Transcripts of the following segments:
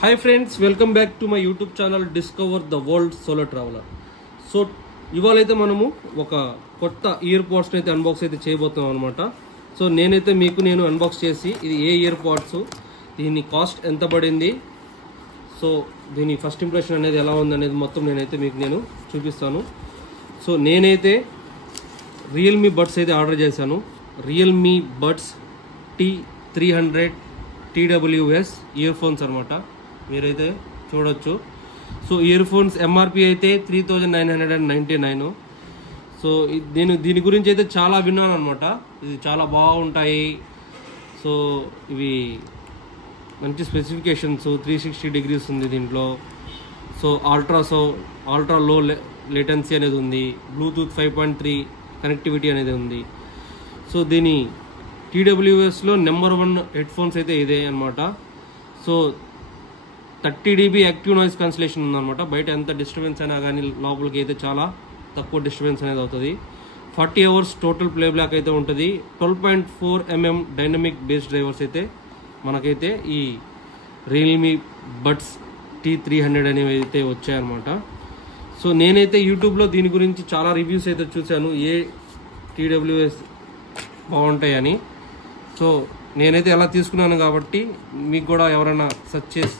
Hi friends, welcome back to my YouTube channel Discover the World Solo Traveler. So ఇవాళైతే మనము ఒక కొత్త year pads అయితే unbox అయితే చేయబోతున్నాం అనమాట. సో నేనైతే నేను అన్బాక్స్ చేసి ఇది ఏ ఇయర్ పాడ్స్, దీని కాస్ట్ ఎంత పడింది, సో దీని ఫస్ట్ ఇంప్రెషన్ అనేది ఎలా ఉంది అనేది మొత్తం నేనైతే నేను చూపిస్తాను. సో నేనైతే రియల్మీ బడ్స్ అయితే ఆర్డర్ చేశాను. Realme buds T300 TWS ear phones అనమాట. మీరైతే చూడొచ్చు. సో ఇయర్ ఫోన్స్ ఎంఆర్పి అయితే 3999. సో దీని గురించి అయితే చాలా విన్నాను అనమాట. ఇది చాలా బాగుంటాయి. సో ఇవి మంచి స్పెసిఫికేషన్స్, 360 డిగ్రీస్ ఉంది దీంట్లో. సో అల్ట్రా లో లేటెన్సీ అనేది ఉంది. బ్లూటూత్ 5.3 కనెక్టివిటీ అనేది ఉంది. సో దీని TWSలో నెంబర్ 1 హెడ్ ఫోన్స్ అయితే ఇదే అనమాట. So 30 dB active noise cancellation ఉందన్నమాట. బయట ఎంత డిస్టర్బెన్స్ అయినా కానీ లోపలికి అయితే చాలా తక్కువ డిస్టర్బెన్స్ అనేది అవుతుంది. 40 hours టోటల్ ప్లే బ్యాక్ అయితే ఉంటుంది. 12.4 mm డైనమిక్ బేస్ డ్రైవర్స్ అయితే మనకైతే ఈ రియల్మీ బడ్స్ T300 అనేవి అయితే వచ్చాయన్నమాట. సో నేనైతే యూట్యూబ్లో దీని గురించి చాలా రివ్యూస్ అయితే చూశాను, ఏ TWS బాగుంటాయని. సో నేనైతే ఎలా తీసుకున్నాను కాబట్టి మీకు కూడా ఎవరైనా సెర్చ్ చేసి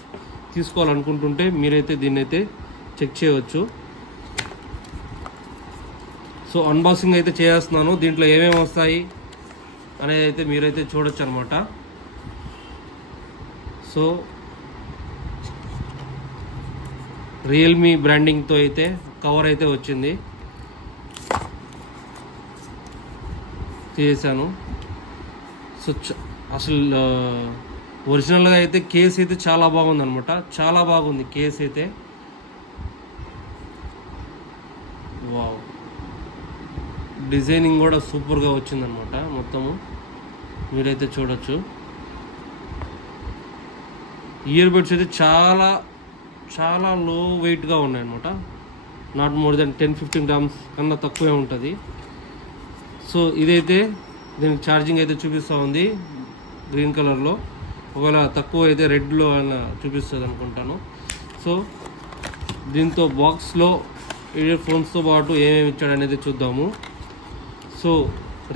తీసుకోవాలనుకుంటుంటే మీరైతే దీన్ని అయితే చెక్ చేయవచ్చు. సో అన్బాక్సింగ్ అయితే చేస్తున్నాను. దీంట్లో ఏమేమి వస్తాయి అనేది అయితే మీరైతే చూడొచ్చు అనమాట. సో రియల్మీ బ్రాండింగ్తో అయితే కవర్ అయితే వచ్చింది, తీసాను. సో అసలు ఒరిజినల్గా అయితే కేస్ అయితే చాలా బాగుంది అనమాట. చాలా బాగుంది కేస్ అయితే. వావ్, డిజైనింగ్ కూడా సూపర్గా వచ్చిందనమాట. మొత్తము మీరైతే చూడొచ్చు. ఇయర్ బడ్స్ అయితే చాలా చాలా లో వెయిట్గా ఉన్నాయన్నమాట. నాట్ మోర్ దెన్ 10-15 grams కన్నా తక్కువే ఉంటుంది. సో ఇదైతే దీనికి ఛార్జింగ్ అయితే చూపిస్తూ ఉంది గ్రీన్ కలర్లో. ఒకవేళ తక్కువ అయితే రెడ్లో అలా చూపిస్తుంది అనుకుంటాను. సో దీంతో బాక్స్లో ఇయర్ ఫోన్స్తో పాటు ఏమేమి ఇచ్చాడు అనేది చూద్దాము. So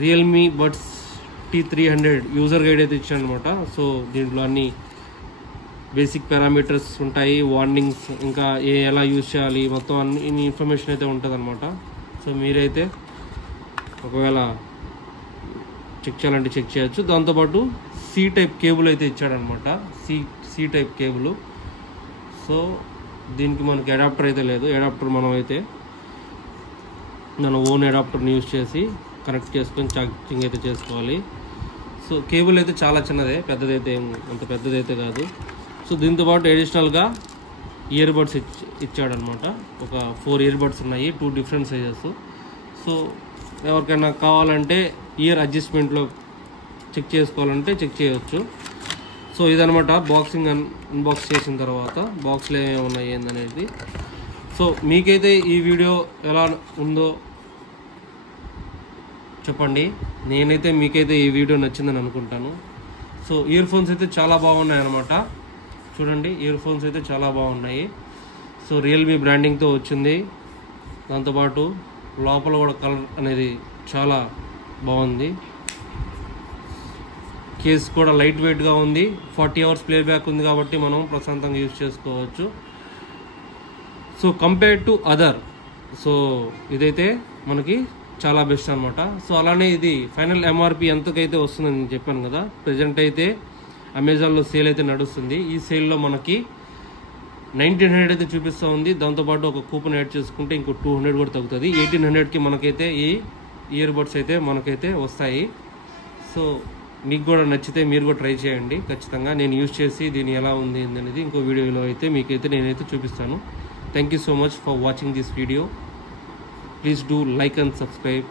Realme buds T300 user guide అయితే ఇచ్చాడు అనమాట. సో దీంట్లో అన్ని బేసిక్ పారామీటర్స్ ఉంటాయి, వార్నింగ్స్, ఇంకా ఎలా యూజ్ చేయాలి, మొత్తం అన్ని ఇన్ఫర్మేషన్ అయితే ఉంటుంది అనమాట. సో మీరైతే ఒకవేళ చెక్ చేయాలంటే చెక్ చేయొచ్చు. దాంతోపాటు C టైప్ కేబుల్ అయితే ఇచ్చాడనమాట. C type cable. సో దీనికి మనకి అడాప్టర్ అయితే లేదు. అడాప్టర్ మనం అయితే మన ఓన్ అడాప్టర్ని యూజ్ చేసి కనెక్ట్ చేసుకొని ఛార్జింగ్ అయితే చేసుకోవాలి. సో కేబుల్ అయితే చాలా చిన్నదే, పెద్దదైతే అంత పెద్దదైతే కాదు. సో దీంతోపాటు అడిషనల్గా ఇయర్ బడ్స్ ఇచ్చాడనమాట. ఒక 4 ఇయర్ బడ్స్ ఉన్నాయి, 2 డిఫరెంట్ సైజెస్. సో ఎవరికైనా కావాలంటే ఇయర్ అడ్జస్ట్మెంట్లో చెక్ చేసుకోవాలంటే చెక్ చేయవచ్చు. సో ఇదనమాట అన్బాక్స్ చేసిన తర్వాత బాక్స్లో ఏమేమి ఉన్నాయి ఏందనేది. సో మీకైతే ఈ వీడియో ఎలా ఉందో చెప్పండి. నేనైతే మీకైతే ఈ వీడియో నచ్చిందని అనుకుంటాను. సో ఇయర్ ఫోన్స్ అయితే చాలా బాగున్నాయి అనమాట. చూడండి, ఇయర్ ఫోన్స్ అయితే చాలా బాగున్నాయి. సో రియల్మీ బ్రాండింగ్తో వచ్చింది. దాంతోపాటు లోపల కూడా కలర్ అనేది చాలా బాగుంది. కేస్ కూడా లైట్ వెయిట్గా ఉంది. 40 hours ప్లే బ్యాక్ ఉంది కాబట్టి మనం ప్రశాంతంగా యూజ్ చేసుకోవచ్చు. So compared to other, so ఇదైతే మనకి చాలా బెస్ట్ అనమాట. సో అలానే ఇది ఫైనల్ ఎంఆర్పి ఎంతకైతే వస్తుందని నేను చెప్పాను కదా. ప్రజెంట్ అయితే అమెజాన్లో సేల్ అయితే నడుస్తుంది. ఈ సేల్లో మనకి 1900 అయితే చూపిస్తూ ఉంది. దాంతోపాటు ఒక కూపన్ యాడ్ చేసుకుంటే ఇంకో 200 కూడా తగ్గుతుంది. 1800కి మనకైతే ఈ ఇయర్ బడ్స్ అయితే మనకైతే వస్తాయి. సో మీకు కూడా నచ్చితే మీరు కూడా ట్రై చేయండి ఖచ్చితంగా. నేను యూజ్ చేసి దీని ఎలా ఉంది అనేది ఇంకో వీడియోలో అయితే మీకైతే నేనైతే చూపిస్తాను. Thank you so much for watching this video. Please do like and subscribe.